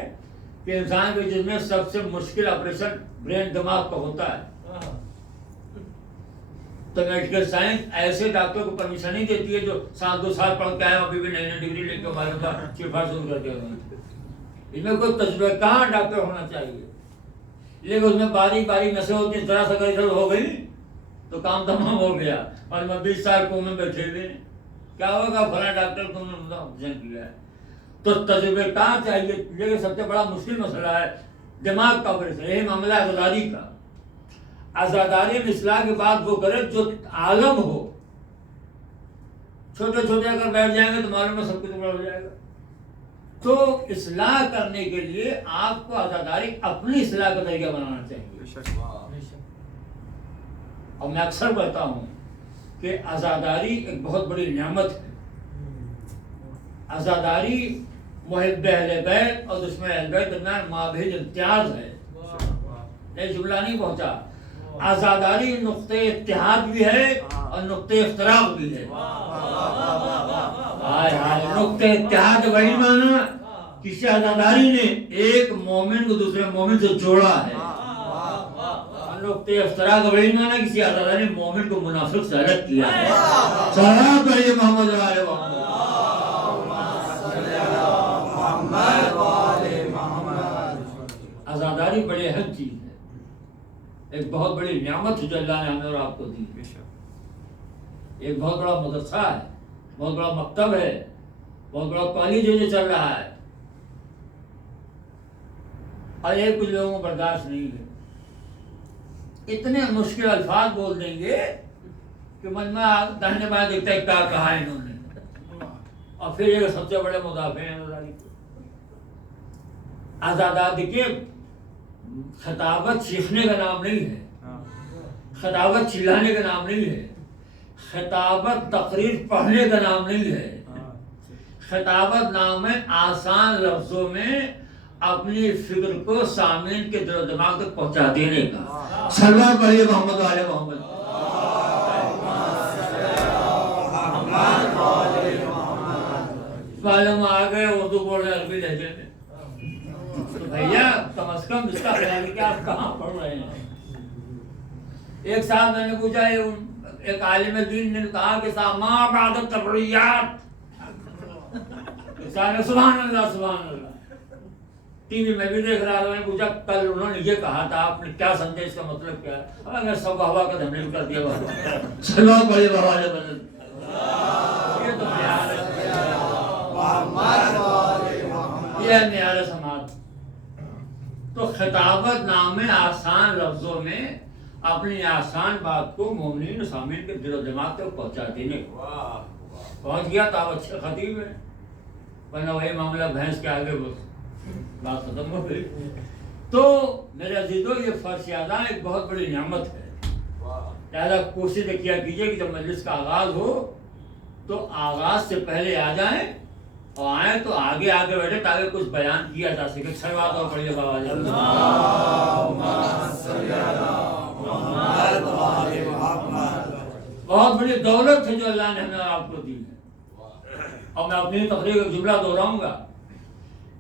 کہ انسان کے جسم میں سب سے مشکل آپریشن برین دماغ کا ہوتا ہے، تو میڈیکل سائنس ایسے ڈاکٹر کو پرمیشن نہیں دیتی ہے جو 2 سال پڑھ کے آئے ابھی بھی نئی نئی ڈگری لے کے معلوم کا شفا شروع کر کے ہوئے۔ اس میں کوئی تجربہ کہاں ڈاکٹر ہونا چاہیے، لیکن اس میں باری باری نسیں ہوتی ہیں، ذرا سا ادھر ہو گئی تو کام تمام ہو گیا، اور میں 20 سال کو میں بیٹھے ہوئے کیا ہوگا فلاں ڈاکٹر کو آپریشن کیا ہے۔ تو تجربے کہاں چاہیے، لیکن سب سے بڑا مشکل مسئلہ ہے دماغ کا آپریشن، یہی معاملہ ہے عزاداری کا۔ عزاداری میں اصلاح کی بات وہ کرے جو عالم ہو، چھوٹے چھوٹے اگر بیٹھ جائیں گے تو معلوم ہے سب کچھ بڑا ہو جائے گا۔ تو اصلاح کرنے کے لیے آپ کو عزاداری اپنی اصلاح کا طریقہ بنانا چاہیے۔ اور میں اکثر کہتا ہوں کہ عزاداری ایک بہت بڑی نعمت ہے۔ عزاداری محب اہل بیت اور دشمن اہل بیت درمیان مابین امتیاز ہے۔ یہ جملہ نہیں پہنچا، عزاداری نقطۂ اتحاد بھی ہے اور نقطۂ افتراق بھی ہے۔ نقطۂ اتحاد وہی مانا کسی عزاداری نے ایک مومن کو دوسرے مومن سے جوڑا ہے، نقطۂ افتراق وہی مانا کسی عزاداری نے مومن کو منافق سے الگ کیا ہے۔ صلوات پڑھیے محمد علیہ وسلم۔ عزاداری بڑی اہم چیز ہے، ایک بہت بڑی نعمت ہے جو اللہ نے ہمیں اور آپ کو دی۔ ایک بہت بڑا مدرسہ ہے، بہت بڑا مکتب ہے، بہت بڑا کالج ہے جو چل رہا ہے، اور یہ کچھ لوگوں کو برداشت نہیں ہے، اتنے مشکل الفاظ بول دیں گے کہ من میں دہنے بائیں دیکھتا ہے کیا کہا ہے انہوں نے، اور پھر یہ سب سے بڑے مدافع ہیں عزاداری کے۔ عزاداری کے خطابت سیکھنے کا نام نہیں ہے، خطابت چلانے کا نام نہیں ہے، خطابت تقریر پڑھنے کا نام نہیں ہے، خطابت نام ہے آسان لفظوں میں اپنی فکر کو سامعین کے دل و دماغ تک پہنچا دینے کا۔ صلوات پڑھیے محمد علیہ محمد۔ معلوم آ گئے اردو بول رہے عربی لہجے میں، تو بھیا کم از کم اس کا خیال کہ آپ کہاں پڑھ رہے ہیں۔ ایک سال میں نے پوچھا، ایک عالم دین نے کہا کہ ما بعد التبریات، سبحان اللہ سبحان اللہ۔ ٹی وی میں بھی دیکھ رہا تھا، میں نے پوچھا کل انہوں نے یہ کہا تھا، آپ نے کیا سمجھے، اس کا مطلب کیا ہے؟ میں سب ہوا کا دھمل کر دیا۔ صلوات پڑھیے بابا علیہ وسلم۔ یہ تو معیار ہے، یہ ہے معیار سماعت۔ تو خطابت نام ہے آسان لفظوں میں اپنی آسان بات کو مومنین و سامعین کے دل و دماغ تک پہنچا دینے کو۔ پہنچ گیا تو آپ اچھے خطیب ہیں، ورنہ وہی معاملہ بھینس کے آگے بس بات ختم ہو گئی۔ تو میرے عزیزو، یہ فرش ادا ایک بہت بڑی نعمت ہے، لہٰذا کوشش کیا کیجیے کہ جب مجلس کا آغاز ہو تو آغاز سے پہلے آ جائیں، اور آئیں تو آگے آگے بیٹھے تاکہ کچھ بیان کیا جا سکے۔ صلوات اور پڑھیے بابا جی۔ بہت بڑی دولت ہے جو اللہ نے ہمیں آپ کو دی ہے، اور میں اپنی تقریر کا جملہ دہراؤں گا،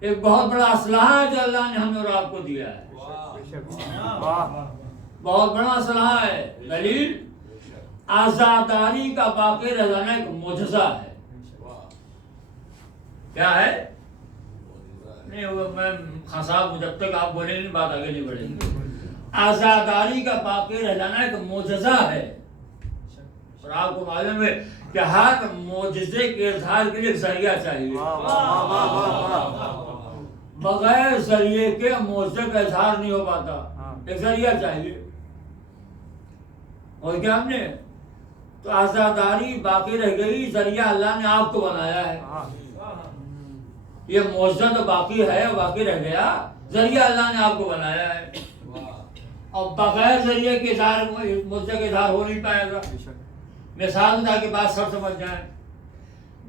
ایک بہت بڑا اسلحہ ہے جو اللہ نے ہمیں اور آپ کو دیا ہے، بہت بڑا اسلحہ ہے۔ دلیل عزاداری کا باقی رہ جانا ایک معجزہ ہے۔ کیا ہے؟ نہیں میں خاصا جب تک آپ بولیں گے بات آگے نہیں بڑھے گی۔ عزاداری کا باقی رہ جانا ایک معجزہ ہے، اور آپ کو معلوم ہے کہ ہر معجزے کے اظہار کے لیے ایک ذریعہ چاہیے، بغیر ذریعے کے معجزے کا اظہار نہیں ہو پاتا، ایک ذریعہ چاہیے۔ اور کیا ہم نے تو عزاداری باقی رہ گئی، ذریعہ اللہ نے آپ کو بنایا ہے۔ یہ معجزہ تو باقی ہے اور باقی رہ گیا، ذریعہ اللہ نے آپ کو بنایا ہے، اور بغیر ذریعے کے اظہار معجزے کا اظہار ہو نہیں پائے گا۔ مثال تاکہ بات سب سمجھ جائیں،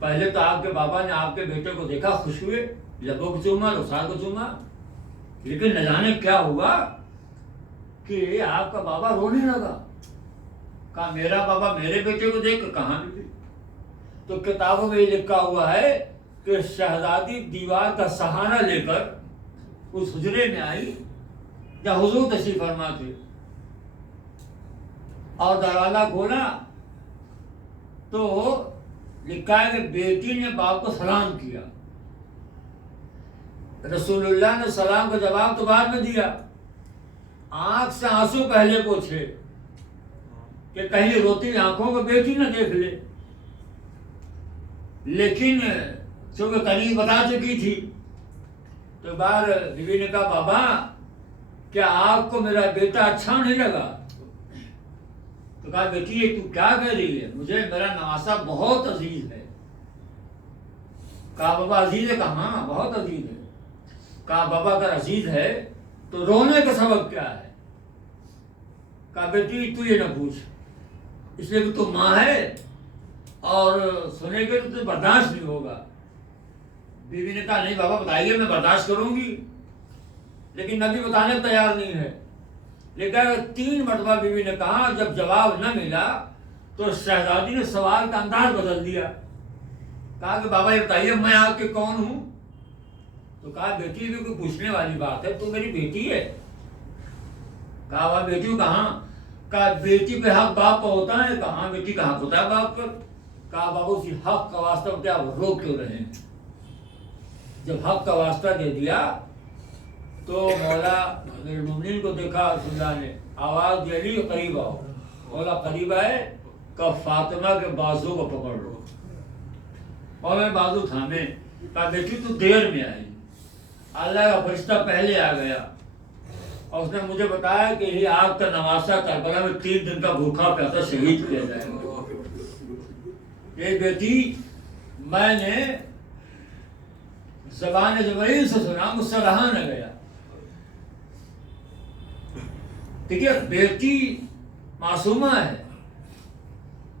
پہلے تو آپ کے بابا نے آپ کے بیٹے کو دیکھا، خوش ہوئے، لبوں کو چوما، رخسار کو چوما، لیکن نہ جانے کیا ہوا کہ آپ کا بابا رونے لگا. کہا میرا بابا میرے بیٹے کو دیکھ کر کہاں بھی. تو کتابوں میں یہ لکھا ہوا ہے کہ شہزادی دیوار کا سہارا لے کر اس حجرے میں آئی جہاں حضور تشریف فرما تھے، اور دروازہ کھولا تو لکھا ہے کہ بیٹی نے باپ کو سلام کیا. رسول اللہ نے سلام کا جواب تو بعد میں دیا، آنکھ سے آنسو پہلے پوچھے کہ کہیں روتی آنکھوں کو بیٹی نہ دیکھ لے. لیکن چونکہ قریب بتا چکی تھی تو بار بیوی نے کہا بابا کیا آپ کو میرا بیٹا اچھا نہیں لگا؟ تو کہا بیٹی یہ تو کیا کہہ رہی ہے، مجھے میرا نواسا بہت عزیز ہے. کہا بابا عزیز ہے؟ کہا ہاں بہت عزیز ہے. کہا بابا اگر عزیز ہے تو رونے کا سبب کیا ہے؟ کہا بیٹی تو یہ نہ پوچھ، اس لیے کہ تو ماں ہے اور سنے گے تو برداشت نہیں ہوگا. بیوی نے کہا نہیں بابا بتائیے، میں برداشت کروں گی. لیکن نبی بتانے کو تیار نہیں ہے. لیکن 3 مرتبہ بیوی نے کہا، جب جواب نہ ملا تو شہزادی نے سوال کا انداز بدل دیا. کہا کہ بابا یہ بتائیے میں آپ کے کون ہوں؟ تو کہا بیٹی بھی کوئی پوچھنے والی بات ہے، تو میری بیٹی ہے. کہا بابا بیٹی کو کہاں؟ کہا بیٹی پہ حق باپ کا ہوتا ہے. کہاں بیٹی کا حق ہوتا ہے باپ پر. کہا بابا اسی حق کا واسطہ کیا روک کیوں رہے ہیں؟ جب حق کا واسطہ دے دیا تو مولا امیر المومنین کو دیکھا رسول اللہ نے، آواز دے لی قریب آؤ. مولا قریب آئے کہ فاطمہ کے بازو کو پکڑ لو، اور میں بازو تھامے. کہا بیٹی تو دیر میں آئی، اللہ کا فرشتہ پہلے آ گیا اور اس نے مجھے بتایا کہ یہ آپ کا نواسا کربلا میں 3 دن کا بھوکا پیاسا شہید کیا جائے گا. یہ بیٹی میں نے زبان جبرائیل سے سنا، مجھ سے رہا نہ گیا. دیکھیے بیٹی معصومہ ہے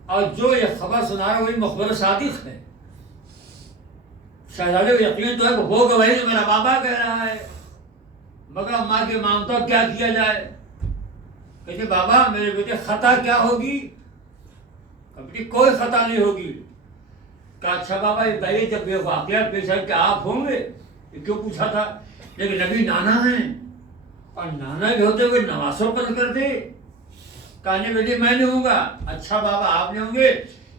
اور جو یہ خبر سنا رہا ہے وہی مخبر صادق ہے. شہزادے کو یقین تو ہے کہ وہ گواہی جو میرا بابا کہہ رہا ہے، مگر ماں کی مامتا کیا کیا جائے. کہتے بابا میرے بیٹے خطا کیا ہوگی؟ بیٹی کوئی خطا نہیں ہوگی. کہا اچھا بابا یہ بتائیے جب یہ واقعہ پیش ہے کہ آپ ہوں گے، یہ کیوں پوچھا تھا؟ لیکن نبی نانا ہیں اور نانا بھی ہوتے ہوئے نواسوں پر کرتے. کہا نہیں بیٹی میں نہیں ہوں گا. اچھا بابا آپ نہیں ہوں گے،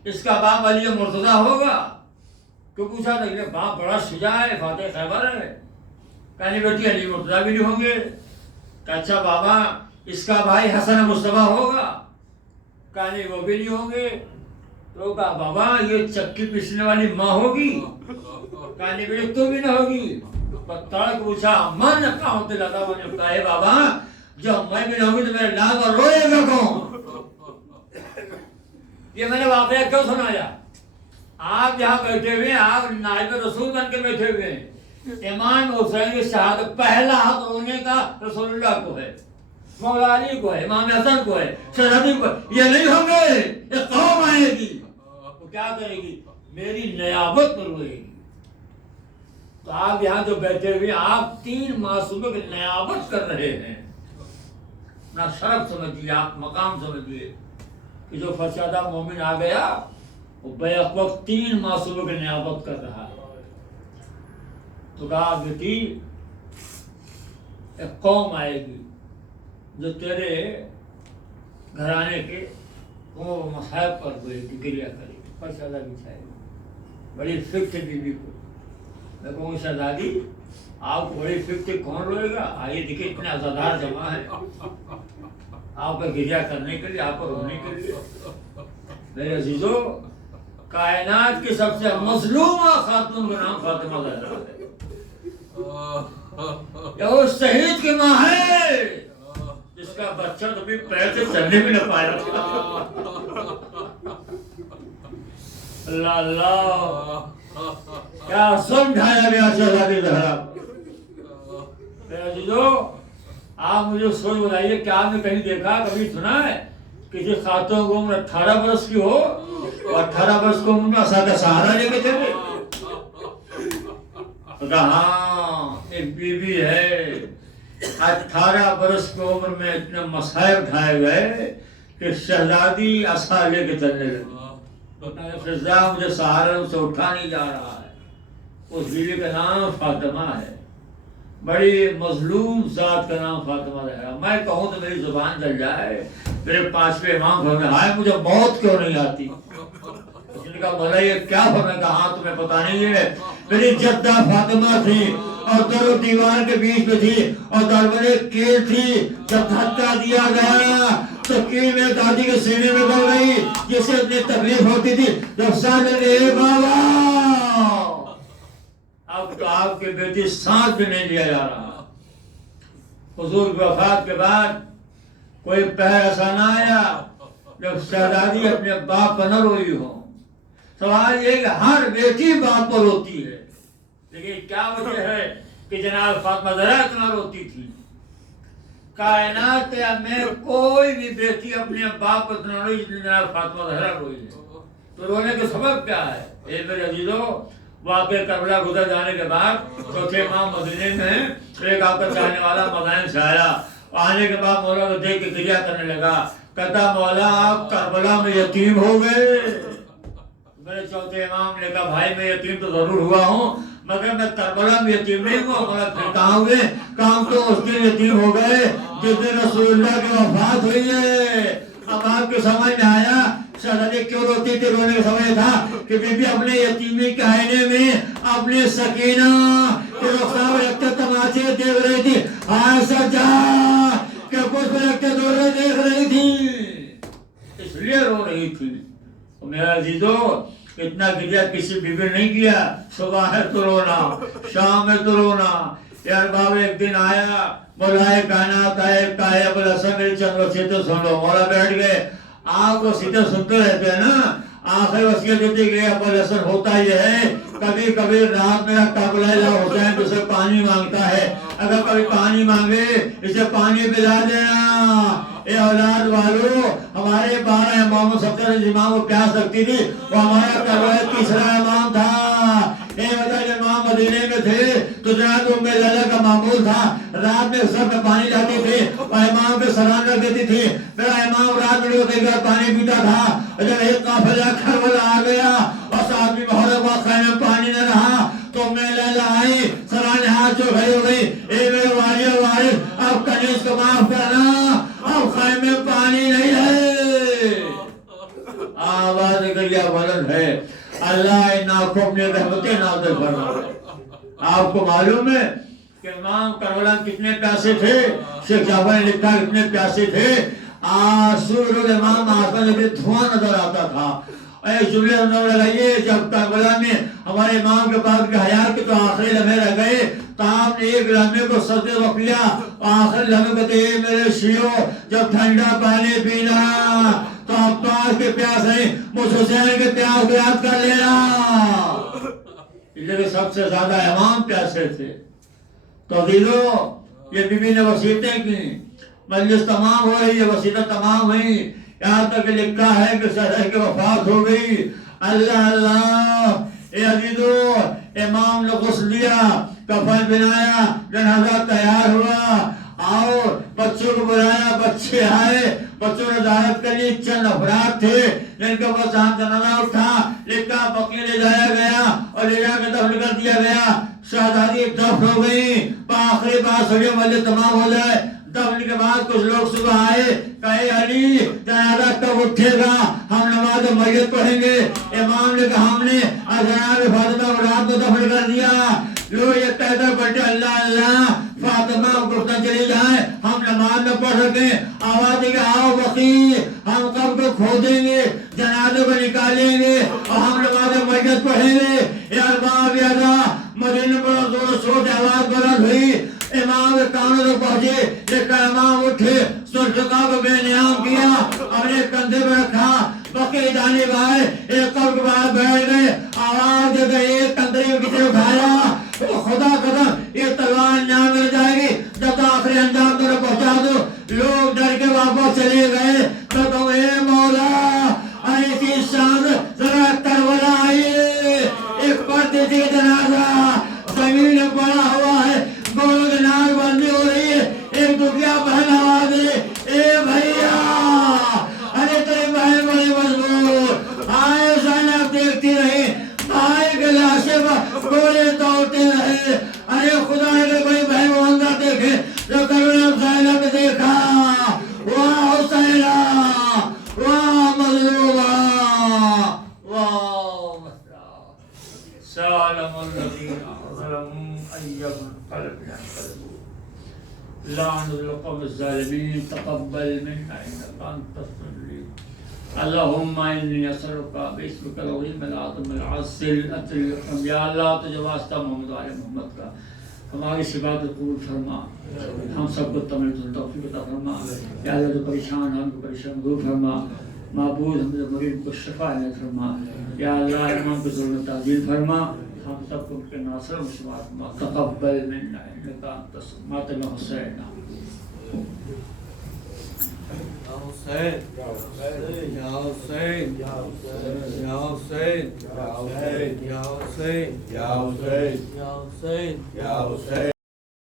اس کا باپ علی مرتضیٰ ہوگا. کیوں پوچھا تھا؟ یہ باپ بڑا شجاع ہے، فاتح خیبر ہے. کہا نہیں بیٹی علی مرتضیٰ بھی نہیں ہوں گے. کہا اچھا بابا اس کا بھائی حسن مصطفیٰ ہوگا. کہا نہیں وہ بھی نہیں ہوں گے. تو کہا بابا یہ چکی پیسنے والی ماں ہوگی. کہا نہیں بیٹی تو بھی نہ ہوگی. تڑک پوچھا من کہاں ہوتے لگا. میں نے کہا بابا جب میں بھی نہ ہوگی تو میرے لاغ اور روئے گا کون؟ یہ میں نے واقعہ کیوں سنایا؟ آپ یہاں بیٹھے ہوئے ہیں، آپ نائب رسول بن کے بیٹھے ہوئے ہیں. امام حسین کی شہادت پہلا حق رونے کا رسول اللہ کو ہے، مولا علی کو ہے، امام حسن کو ہے، شہزادی کو ہے. یہ نہیں ہوں گے، یہ قوم آئے گی تو کیا کرے گی؟ میری نیابت پر روئے گی. تو آپ یہاں جو بیٹھے ہوئے آپ 3 معصوموں کی نیابت کر رہے ہیں. اپنا شرف سمجھیے، آپ مقام سمجھیے کہ جو فرشادہ مومن آ گیا وہ بیک وقت 3 معصوموں کی نیابت کر رہا ہے. تو کہا بیٹی ایک قوم آئے گی جو تیرے گھرانے کے وہ مصائب پر ہوئے کہ گریہ کرے گی، فرشادہ بچھائے گی. بڑی فکر تھی بیوی کو. میں کہوں گی شہزادی آپ کو بڑی فکر تھی، کون روئے گا؟ آئیے دیکھیں اتنے عزادار جمع ہیں آپ پر گریہ کرنے کے لیے، آپ پر رونے کے لیے. میرے عزیزو کائنات کی سب سے مظلومہ خاتون کا نام فاطمہ زہرا ہے. یہ اس شہید کی ماں ہے جس کا بچہ تو بھی پیر سے چلنے بھی نہ پایا. اللہ اللہ کیا ظلم ڈھایا گیا شہزادی زہرا. میرے عزیزو آپ مجھے سوچ بتائیے کہ آپ نے کہیں دیکھا، کبھی سنا ہے کسی خاتون کو عمر 18 برس کی ہو وہ 18 برس کو عمر میں اسا کا سہارا لے کے چلے. کہا ہاں ایک بیوی ہے 18 برس کی عمر میں اتنے مسائب اٹھائے گئے کہ شہزادی عصا لے کے چلنے لگی. شہزادہ مجھے سہارا سے اٹھا نہیں جا رہا ہے. اس بیوی کا نام فاطمہ ہے. بڑی مظلوم ذات کا نام فاطمہ ہے. میں کہوں تو میری زبان جل جائے. میرے 5ویں امام فرمائے ہائے مجھے موت کیوں نہیں آتی. اس نے کہا مولا یہ کیا فرمائے. کہا ہاں تمہیں پتہ نہیں ہے میری جدہ فاطمہ تھی اور در و دیوار کے بیچ میں تھی اور دروازے کیل تھی. جب دھکا دیا گیا تو کیل میں دادی کے سینے میں گل گئی جسے اتنی تکلیف ہوتی تھی. جب سال لگے بابا اب تو آپ کے بیٹی سانس بھی نہیں لیا جا رہا. حضور کی وفات کے بعد کوئی پہر ایسا نہ آیا جب شہزادی اپنے باپ پر نہ روئی ہو. سوال یہ کہ ہر بیٹی باپ پر روتی ہے لیکن کیا وجہ ہے کہ جناب فاطمہ زہرا اتنا روتی تھی. کائنات میں کوئی بھی بیٹی اپنے باپ پر اتنا روئی جتنا جناب فاطمہ زہرا روئی ہے. تو رونے کا سبب کیا ہے؟ اے میرے عزیزو واقع کربلا گزر جانے کے بعد چوتھے امام مدینے میں ایک آپ کا چاہنے والا مدائن سے آیا. آنے کے بعد مولا کو دیکھ کے گریہ کرنے لگا. کہتا مولا آپ کربلا میں یتیم ہو گئے. میرے چوتھے امام نے کہا بھائی میں یتیم تو ضرور ہوا ہوں مگر میں کربلا میں یتیم نہیں ہوا. مولا پھر کہاں ہوئے؟ کام تو اس دن یتیم ہو گئے جس دن رسول اللہ کی وفات ہوئی ہے. اب آپ کو سمجھ میں آیا شہزادی کیوں روتی تھی. رونے کا سمجھ تھا کہ بی بی اپنے یتیمی کے آئینے میں اپنے سکینہ کے رخسار رکھتے تماشے دیکھ رہی تھی. ہائے سجا کہ کچھ میں رکھتے دورے دیکھ رہی تھی اس لیے رو رہی تھی. میرا عزیزو اتنا گریہ کسی بیوی نے نہیں کیا. صبح ہے تو رونا شام ہے تو رونا. یار بابا ایک دن آیا مولائے کائنات آئے کہا ابو الحسن میری چند وصیتیں سن لو. مولا بیٹھ گئے. آپ وصیتیں سنتے رہتے ہیں نا. آخر وصیت دیتی کہ ابو الحسن ہوتا یہ ہے کبھی کبھی رات میرا کربلا حسین جسے پانی مانگتا ہے اگر کبھی پانی مانگے اسے پانی پلا دینا. اے اولاد والو ہمارے 12 اماموں سب سے امام کو پیاس لگتی تھی وہ ہمارا کربلا تیسرا امام تھا. اے وجہ جب امام مدینے میں تھے تو جناب ام لیلہ کا معمول تھا رات میں سر میں پانی لاتی تھی اور امام پہ سلام رکھ دیتی تھی. میرا امام رات میں کئی بار پانی پیتا تھا. جب ایک قافلہ کربلا آ گیا اور آدمی بہت وقت خیمے میں پانی نہ رہا تو ام لیلہ آئی سرانے ہاتھ جو کھڑی ہو گئی. اے میرے والی وارث اب کنیز کو معاف کرنا اب خیمے میں پانی نہیں ہے. آواز گریہ بلند ہے. اللہ ان آنکھوں اپنی رحمتیں نازل فرمائے. آپ کو معلوم ہے کہ امام کربلا کتنے پیاسے تھے. شیخ جعفر نے لکھا کتنے پیاسے تھے. سورج الامام آسمان میں دھواں نظر آتا تھا. اے جملے اندر لگائیے جب کربلا میں ہمارے امام کے پاس کے حیات کے تو آخری لمحے رہ گئے تو آپ نے ایک لمحے کو سجدے وقت لیا آخری لمحے کو دے میرے شیعو جب ٹھنڈا پانی پینا تو عباس کے پیاس نہیں مجھ حسین کے پیاس کو یاد کر لینا. لیکن سب سے زیادہ امام پیاسے تھے. تو عزیزو یہ بی بی نے وصیتیں کی. مجلس تمام ہو رہی ہے وصیتیں تمام ہوئی یہاں تک لکھا ہے کہ شہزادی کی وفات ہو گئی. اللہ اللہ اے عزیزو امام نے غسل لیا کفن بنایا جنازہ تیار ہوا اور بچوں کو بلایا. بچے آئے بچوں نے زیارت کر لی. چند افراد تھے جن کے پاس جنازہ اٹھا لکھا بقیع لے جایا گیا اور لے جا کے دفن کر دیا گیا. شہزادی دفن ہو گئی. آخری بات سڑی مجلس تمام ہو جائے. دفن کے بعد کچھ لوگ صبح آئے کہے علی جنازہ کب اٹھے گا ہم نماز میت پڑھیں گے. امام نے کہا ہم نے جناب فاطمہ کو رات کو دفن کر دیا. لوگ یہ کہتے بیٹھے اللہ اللہ فاطمہ گفتن چلی جائیں ہم نماز میں پڑھ سکیں. آواز دے کہ آؤ بقیع ہم قبر کو کھودیں گے جنازے کو نکالیں گے اور ہم نماز میت پڑھیں گے. یا ارباب یادا مدینے پر زور شور سے آواز بلند ہوئی. امام کے کانوں تک پہنچے لیکن امام اٹھے سرخا کو بے نیام کیا اپنے کندھے میں رکھا. بقیع جانب آئے ایک قبر کے بعد بیٹھ گئے. آواز دے کہ ایک کندھے میں کسی اٹھایا خدا قدم یہ تلوار انجام مل جائے گی جب آخری انجام تک پہنچا دو. لوگ ڈر کے واپس چلے گئے. تو اے مولا ایسی شان لعن القوم الظالمين تقبل منا انك انت السميع اللهم انی اسألک باسمک العظیم العظیم العظیم الاطلق یا اللہ تجھے واسطہ محمد و آل محمد کا ہماری صفات قبول فرما، ہم سب کو تمام توفیق عطا فرما، یا اللہ جو پریشان ہم کو پریشان دور فرما، معبود ہم جو مریض کو شفا عنایت فرما، یا اللہ امام کو ظلم تعدیل فرما، ہم سب کو ان کے ناصر و شمار فرما، تقبل منا انک انت السمیع ماتم حسین حسین یا حسین یا حسین یا حسین یا حسین یا حسین یا حسین یا حسین